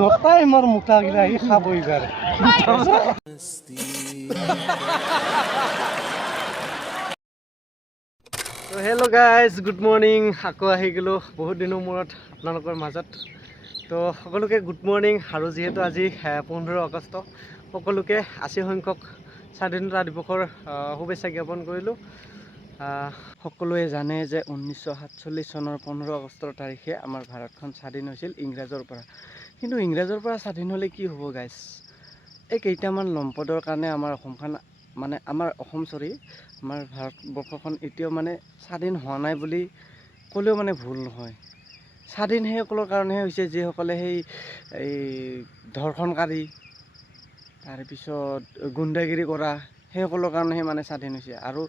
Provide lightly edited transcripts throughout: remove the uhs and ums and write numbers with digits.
গোটাই মোৰ মোটাগিলা আহি খাব এইবাৰ তো হেল্ল' গাইজ গুড মৰ্ণিং আকৌ আহি গ'লোঁ বহুত দিনৰ মূৰত আপোনালোকৰ মাজত তো সকলোকে গুড মৰ্ণিং আৰু যিহেতু আজি 15 আগষ্ট সকলোকে 80 সংখ্যক স্বাধীনতা দিৱসৰ শুভেচ্ছা জ্ঞাপন কৰিলোঁ সকলোৱে জানে যে 1947 চনৰ 15 আগষ্টৰ তাৰিখে আমাৰ ভাৰতখন স্বাধীন হৈছিল ইংৰাজৰ পৰা কিন্তু ইংৰাজৰ পৰা স্বাধীন হ'লে কি হ'ব গাইজ এই কেইটামান লম্পদৰ কাৰণে আমাৰ অসমখন মানে আমাৰ আমাৰ ভাৰতবৰ্ষখন এতিয়াও মানে স্বাধীন হোৱা নাই বুলি ক'লেও মানে ভুল নহয় স্বাধীন সেইসকলৰ কাৰণেহে হৈছে যিসকলে সেই ধৰ্ষণকাৰী তাৰপিছত গুণ্ডাগিৰি কৰা সেইসকলৰ কাৰণেহে মানে স্বাধীন হৈছে আৰু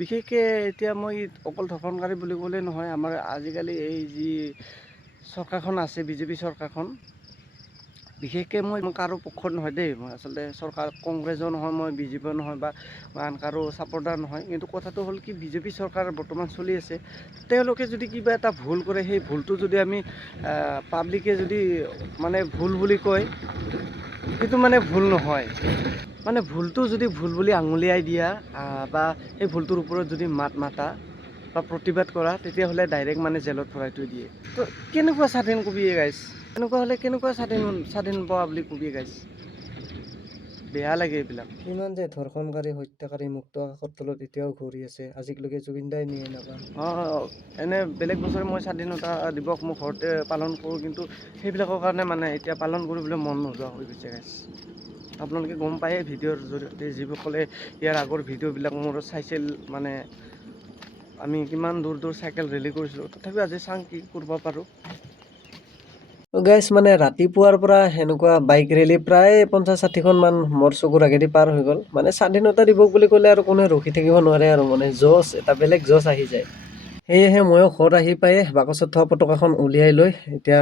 বিশেষকৈ এতিয়া মই অকল ধৰ্ষণকাৰী বুলি ক'লে নহয় আমাৰ আজিকালি এই যি চৰকাৰখন আছে বিজেপি চৰকাৰখন বিশেষকৈ মই কাৰো পক্ষত নহয় দেই মই আচলতে চৰকাৰ কংগ্ৰেছও নহয় মই বিজেপিও নহয় বা আন কাৰো ছাপৰ্টাৰ নহয় কিন্তু কথাটো হ'ল কি বিজেপি চৰকাৰ বৰ্তমান চলি আছে তেওঁলোকে যদি কিবা এটা ভুল কৰে সেই ভুলটো যদি আমি পাব্লিকে যদি মানে ভুল বুলি কয় সেইটো মানে ভুল নহয় মানে ভুলটো যদি ভুল বুলি আঙুলিয়াই দিয়া বা সেই ভুলটোৰ ওপৰত যদি মাত মাতা বা প্ৰতিবাদ কৰা তেতিয়াহ'লে ডাইৰেক্ট মানে জেলত ভৰাই থৈ দিয়ে তো কেনেকুৱা স্বাধীন কবিয়ে গাইছ এনেকুৱা হ'লে কেনেকুৱা স্বাধীন পোৱা বুলি কবিয়ে গাইছ বেয়া লাগে এইবিলাক কিমান যে ধৰ্ষণকাৰী হত্যাকাৰী মুক্ত আকাশৰ তলত এতিয়াও ঘূৰি আছে আজিলৈকে জুবিন দাই নিয়ে নাপায় এনে বেলেগ বছৰে মই স্বাধীনতা দিৱস মোৰ ঘৰতে পালন কৰোঁ কিন্তু সেইবিলাকৰ কাৰণে মানে এতিয়া পালন কৰিবলৈ মন নোযোৱা হৈ গৈছে গাইছ আপোনালোকে গম পায়ে ভিডিঅ'ৰ জৰিয়তে যিসকলে ইয়াৰ আগৰ ভিডিঅ'বিলাক মোৰ চাইছিল মানে আমি কিমান দূৰ চাইকেল ৰেলী কৰিছিলোঁ তথাপিও আজি চাওঁ কি কৰিব পাৰোঁ গাইছ মানে ৰাতিপুৱাৰ পৰা সেনেকুৱা বাইক ৰেলী প্ৰায় 50-60খন মান মোৰ চকুৰ আগেদি পাৰ হৈ গ'ল মানে স্বাধীনতা দিৱস বুলি ক'লে আৰু কোনে ৰখি থাকিব নোৱাৰে আৰু মানে জোচ এটা বেলেগ জোচ আহি যায় সেয়েহে ময়ো ঘৰত আহি পায়ে বাকচত থোৱা পতাকাখন উলিয়াই লৈ এতিয়া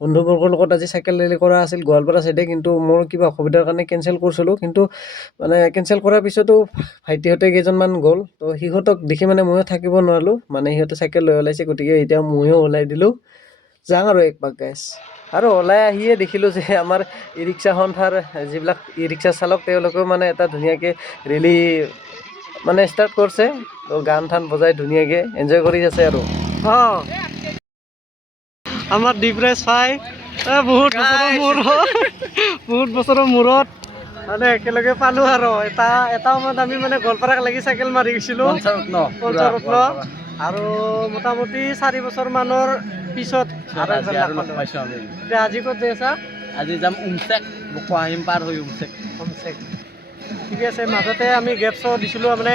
বন্ধুবৰ্গৰ লগত আজি চাইকেল ৰেলী কৰা আছিল গোৱালপাৰা চাইডে কিন্তু মোৰ কিবা অসুবিধাৰ কাৰণে কেঞ্চেল কৰিছিলোঁ কিন্তু মানে কেঞ্চেল কৰাৰ পিছতো ভাইটিহঁতে কেইজনমান গ'ল তো সিহঁতক দেখি মানে ময়ো থাকিব নোৱাৰিলোঁ মানে সিহঁতে চাইকেল লৈ ওলাইছে গতিকে এতিয়া ময়ো ওলাই দিলোঁ যাওঁ আৰু এক পাক গাইছ আৰু ওলাই আহিয়ে দেখিলোঁ যে আমাৰ ই ৰিক্সা সন্থাৰ যিবিলাক ই ৰিক্সা চালক তেওঁলোকেও মানে এটা ধুনীয়াকৈ ৰেলী মানে ষ্টাৰ্ট কৰিছে তো গান ঠান বজাই ধুনীয়াকৈ এনজয় কৰি আছে আৰু আমাৰ ডিপ্ৰেছ ভাই বহুত বছৰৰ মূৰত মানে একেলগে পালোঁ আৰু এটা সময়ত আমি মানে গোৱালপাৰাক লাগি চাইকেল মাৰি গৈছিলোঁ পঞ্চৰত্ন আৰু মোটামুটি 4 বছৰ মানৰ পিছত এতিয়া আজি ক'ত যাই আছা আজি যাম উমচেক বকোৱাহিম পাৰ হৈ উমচেক ঠিকে আছে মাজতে আমি গেপ শ্ব' দিছিলোঁ মানে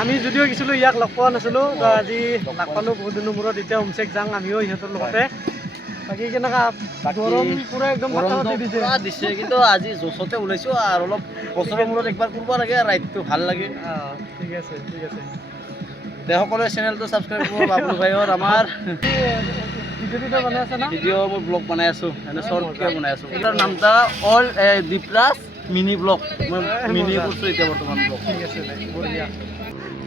আমি যদিও গৈছিলোঁ ইয়াক লগ পোৱা নাছিলোঁ তো আজি লগ পালোঁ বহুত দিনৰ মূৰত এতিয়া উমচেক যাওঁ আমিও সিহঁতৰ লগতে বাকী কেনেকুৱা গৰম পুৰা একদম দিছে কিন্তু আজি জোচতে ওলাইছোঁ আৰু অলপ বছৰৰ মূৰত একবাৰ কৰিব লাগে ৰাইডটো ভাল লাগে ঠিক আছে সকলোৱে চেনেলটো ছাবস্ক্ৰাইব কৰিব বাবলু ভাইৰ আমাৰ ভিডিঅ' বনাই আছে না ভিডিঅ' মই ব্লগ বনাই আছোঁ এনে শ্বৰ্টকৈ বনাই আছোঁ এটাৰ নামটা অল ডিপ্লাছ মিনি ব্লগ মই মিনি কৰিছোঁ এতিয়া বৰ্তমান ব্লগ ঠিক আছে বঢ়িয়া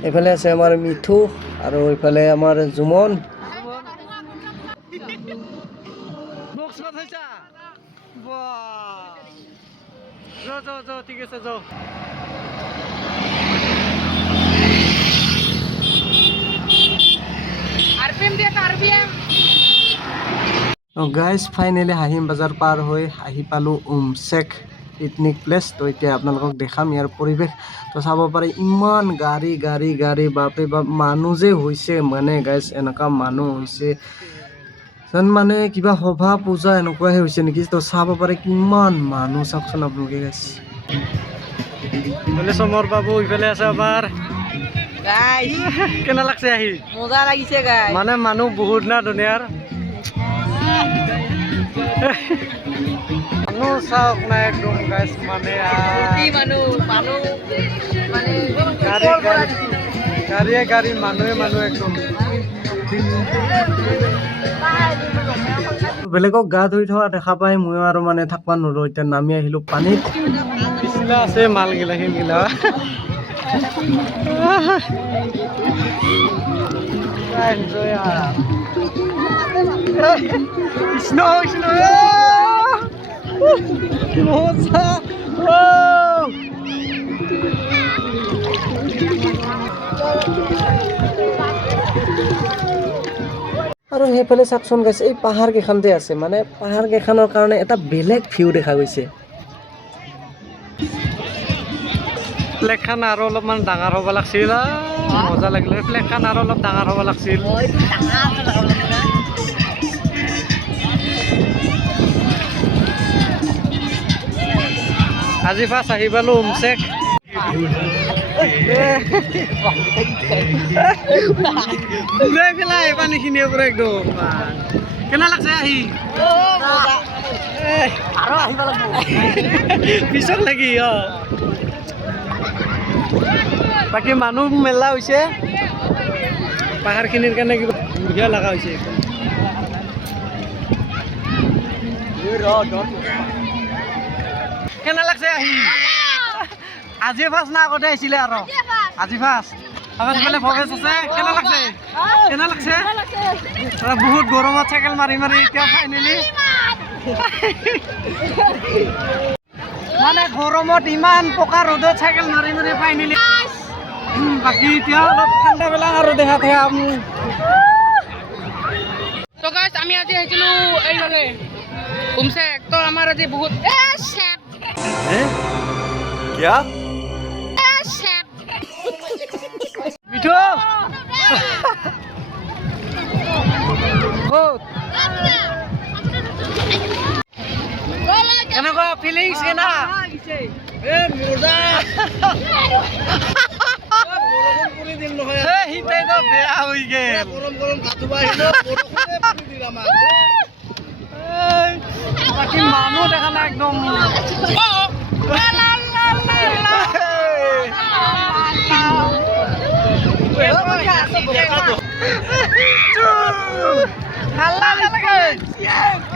এইফালে আছে আমাৰ মিঠু আৰু এইফালে আমাৰ জুমন ঠিক আছে যাও গাইজ ফাইনেলি হাহিম বজাৰ পাৰ হৈ আহি পালোঁ উমচেক পিকনিক প্লেচ তো এতিয়া আপোনালোকক দেখাম ইয়াৰ পৰিৱেশ তো চাব পাৰে ইমান গাড়ী বাপৰে বাপ মানুহ যে হৈছে মানে গাইজ এনেকুৱা মানুহ হৈছে যেন মানে কিবা সভা পূজা এনেকুৱাহে হৈছে নেকি তো চাব পাৰে কিমান মানুহ চাওকচোন আপোনালোকে গাইজ ইফালে চমৰ বাবু ইফালে আছে আমাৰ কেনে লাগছে আহি মজা লাগিছে গাই মানে মানুহ বহুত না দুনিয়াৰ মানুহ চাওক না একদম গাইছ মানে গাড়ী মানুহে একদম বেলেগক গা ধুই থকা দেখা পাই ময়ো আৰু মানে থাকিব নোৱাৰো এতিয়া নামি আহিলোঁ পানীত পিছলা আছে মালগিলা সেইগিলা Enjoy. Snow. কি মজা আৰু সেইফালে চাওকচোন গাইছে এই পাহাৰ কেইখনতে আছে মানে পাহাৰ কেইখনৰ কাৰণে এটা বেলেগ ভিউ দেখা গৈছে ফ্লেগখন আৰু অলপমান ডাঙৰ হ'ব লাগিছিল মজা লাগিলে ফ্লেগখন আৰু অলপ ডাঙৰ হ'ব লাগিছিল আজি ফাৰ্ষ্ট আহি পালোঁ উমচেক ঘূৰাই পেলাই পানীখিনিৰ পৰা একদম কেনে লাগছে আহি আৰু আহিব লাগিব পিছত লাগি বাকী মানুহ মেলা হৈছে পাহাৰখিনিৰ কাৰণে কিবা বঢ়িয়া লগা হৈছে কেনে লাগছে আহি আজি ফাৰ্ষ্ট না আগতে আহিছিলে আৰু আজি ফাৰ্ষ্ট আমাৰ ফালে ভৱেশ আছে কেনে লাগছে বহুত গৰমত চাইকেল মাৰি মাৰি এতিয়া ফাইনেলি মানে গৰমত ইমান পকা ৰ'দত চাইকেল মাৰি মাৰি ফাইনেলি বাকী এতিয়া অলপ ঠাণ্ডা বেলা আৰু দেখা তো গাইস আমি আজি আহিছিলো এই মানে উমসেক তো আমার আজি বহুত क्या মিঠু কেনেকুৱা ফিলিংছ কেনা মজা সিটাইতো বেয়া হৈ গেল বাকী মানুহ দেখা নাই একদম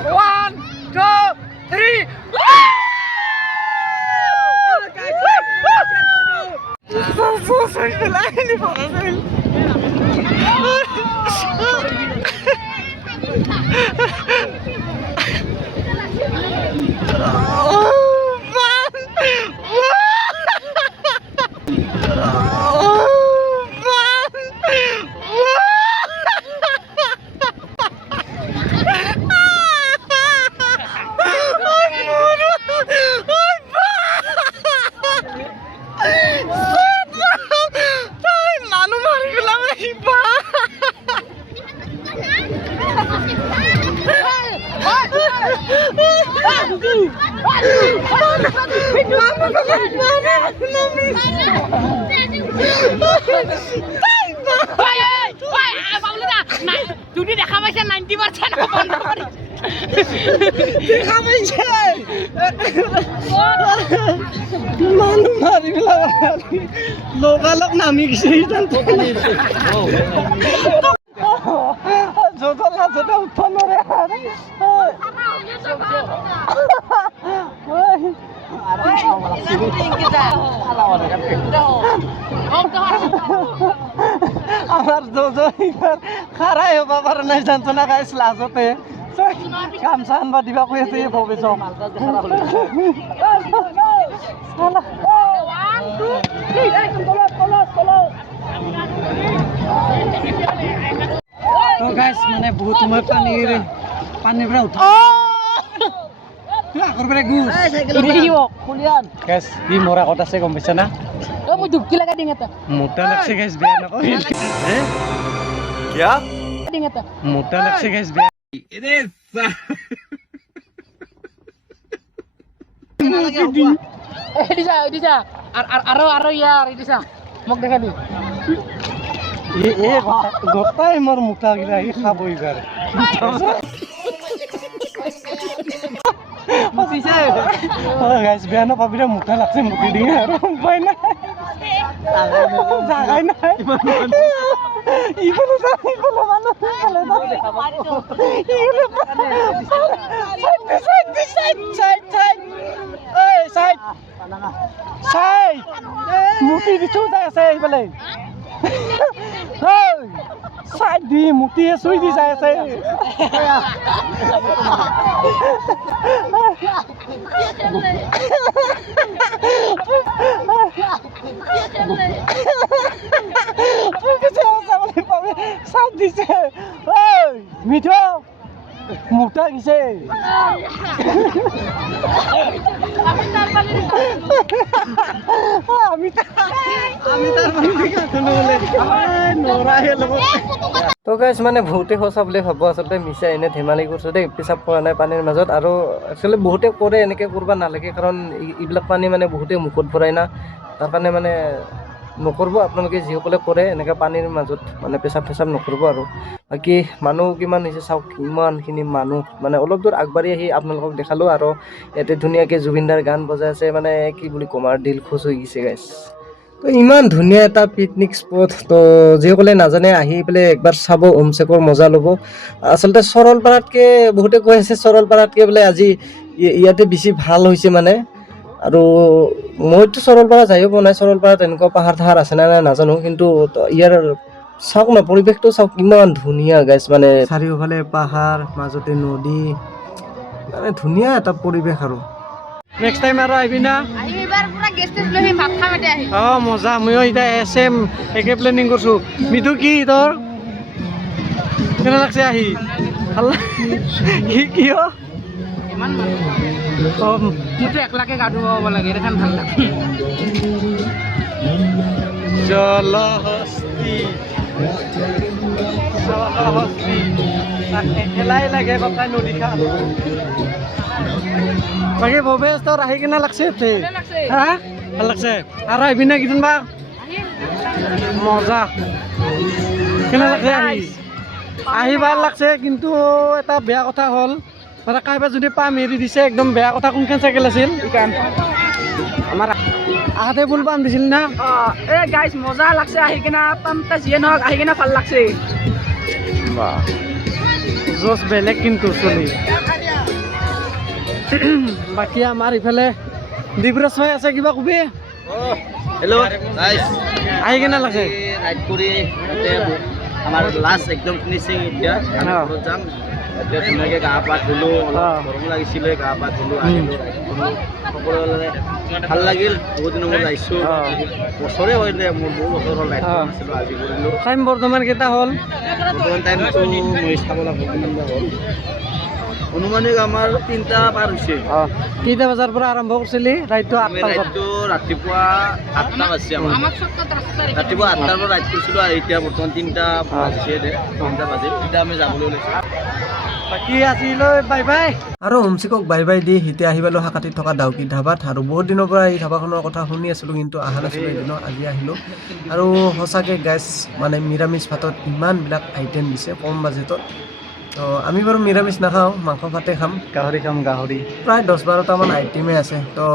One, two, three. যদি দেখা পাইছে 90% দেখা পাইছে মানুহ মাৰি পেলাই লগালগ নামি গৈছে য'ত লাজতে উঠব নোৱাৰে আমার খারাই হব পারে নাই জানতো না গাইছ লাজতে গামছা আনবা দিবা কৈ আছে ভৱেশ গাইছ মানে বহুত সময় পানীৰ পৰা উঠা আগৰ পৰা গুছ গাইছ ই মোৰ আগত আছে গম পাইছা না মই ডুবকি লাগা দিং এটা মোটা লাগছে গাইছ বেয়া নকবি क्या দিং এটা মোটা লাগছে গাইছ বেয়া দিছা আৰু ইয়াৰ দিছা মোক দেখা দি গোটাই মোৰ মোটা গিলা ই খাব এইবাৰ গাইছ বেয়া নাপাবি দে মোটা লাগছে মুখি দিঙে আৰু উপায় নাই জাগাই নাই ইফালে মানুহ মুখি দিছো যাই আছে এইফালে চাই দি মুটিয়ে চুই দি চাই আছে চাই দিছে মিঠ মুটা গিছে আমি তো গাইছ মানে বহুতে সঁচা বুলি ভাবোঁ আচলতে মিছা এনে ধেমালি কৰিছোঁ দেই পেচাব কৰা নাই পানীৰ মাজত আৰু একচুৱেলি বহুতে কৰে এনেকৈ কৰিব নালাগে কাৰণ এইবিলাক পানী মানে বহুতে মুখত ভৰাই না তাৰ কাৰণে মানে নকৰিব আপোনালোকে যিসকলে কৰে এনেকৈ পানীৰ মাজত মানে পেচাব নকৰিব আৰু বাকী মানুহ কিমান হৈছে চাওক ইমানখিনি মানুহ মানে অলপ দূৰ আগবাঢ়ি আহি আপোনালোকক দেখালোঁ আৰু ইয়াতে ধুনীয়াকৈ জুবিনদাৰ গান বজাই আছে মানে কি বুলি ক'ম আৰু দিল খুচ হৈ গৈছে গাইছ তো ইমান ধুনীয়া এটা পিকনিক স্পট তো যিসকলে নাজানে আহি পেলাই একবাৰ চাব ওমচেকৰ মজা ল'ব আচলতে সৰলপাৰাতকৈ বহুতে কৈ আছে সৰলপাৰাতকৈ বোলে আজি ইয়াতে বেছি ভাল হৈছে মানে আৰু মইতো সৰলপাৰা যায়ো পোৱা নাই সৰলপাৰাত এনেকুৱা পাহাৰ থাহাৰ আছে নাই নাজানো কিন্তু ইয়াৰ চাওক না পৰিৱেশটো চাওক ইমান ধুনীয়া গাইছ মানে চাৰিওফালে পাহাৰ মাজতে নদী মানে ধুনীয়া এটা পৰিৱেশ আৰু নেক্সট টাইম আৰু আহিবি না অঁ মজা ময়ো এতিয়া ছেম একে প্লেনিং কৰিছোঁ মিঠু কি তোৰ কেনে লাগছে আহি ভাল কি মোৰতো একলাকে গা ধুব লাগে দেখান ভাল লাগে জলহস্তি খেলাই লাগে কথাই নদীখন বাকী ভৱেশ তোৰ আহি কেনে লাগছে হা ভাল লাগছে আৰু আহিবি না কেইদিন বা মজা কেনে লাগছে আহি ভাল লাগছে কিন্তু এটা বেয়া কথা হ'ল মানে কাইবা যদি পাম এৰি দিছে একদম বেয়া কথা কোনখন চাইকেল আছিল আমাৰ আহাতে বুল পাম দিছিল না এই গাইছ মজা লাগছে আহি কিনা পামটা যিয়ে নহওক আহি কিনা ভাল লাগছে জোচ বেলেগ কিন্তু চলি বাকী আমাৰ ইফালে দিব্ৰজ হৈ আছে কিবা কবি হেল্ল' গাইছ আহি কেনে লাগছে ৰাইড কৰি আমাৰ লাষ্ট একদম ফিনিচিং এতিয়া ঘৰত যাম এতিয়া ধুনীয়াকৈ গা পা ধুলোঁ অলপ গৰম লাগিছিলে গা পা ধুলোঁ আহিলোঁ সকলোৱে ভাল লাগিল বহুত দিনৰ মূৰত আহিছোঁ বছৰে হ'লে মোৰ বহু বছৰ হ'ল ৰাইড নাছিলোঁ আজি কৰিলোঁ টাইম বৰ্তমান কেইটা হ'ল বৰ্তমান টাইমটো মই চাব লাগিব কিমান হ'ল অনুমানিক আমাৰ 3টা পাৰ হৈছে কেইটা বজাৰ পৰা আৰম্ভ কৰিছিলি ৰাইডটো 8টা বজাত ৰাইডটো ৰাতিপুৱা 8টা বাজিছে আমাৰ ৰাতিপুৱা 8টাৰ পৰা ৰাইড কৰিছিলোঁ আৰু এতিয়া বৰ্তমান 3টা বাজিছে 3টা বাজিল এতিয়া আমি যাবলৈ ওলাইছোঁ বাকী আজিলৈ বাই বাই আৰু হোমচিকক বাই বাই দি এতিয়া আহি পালোঁ হাকাটিত থকা ডাউকি ধাবাত আৰু বহুত দিনৰ পৰা এই ধাবাখনৰ কথা শুনি আছিলোঁ কিন্তু অহা নাছিলোঁ এদিনো আজি আহিলোঁ আৰু সঁচাকৈ গাইছ মানে নিৰামিষ ভাতত ইমানবিলাক আইটেম দিছে কম বাজেটত তো আমি বাৰু নিৰামিষ নাখাওঁ মাংস ভাতে খাম গাহৰি প্ৰায় 10-12টামান আইটেমেই আছে তো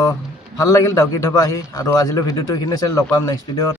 ভাল লাগিল ডাউকি ধাবা আহি আৰু আজিলৈ ভিডিঅ'টো এইখিনি আছিল লগ পাম নেক্সট ভিডিঅ'ত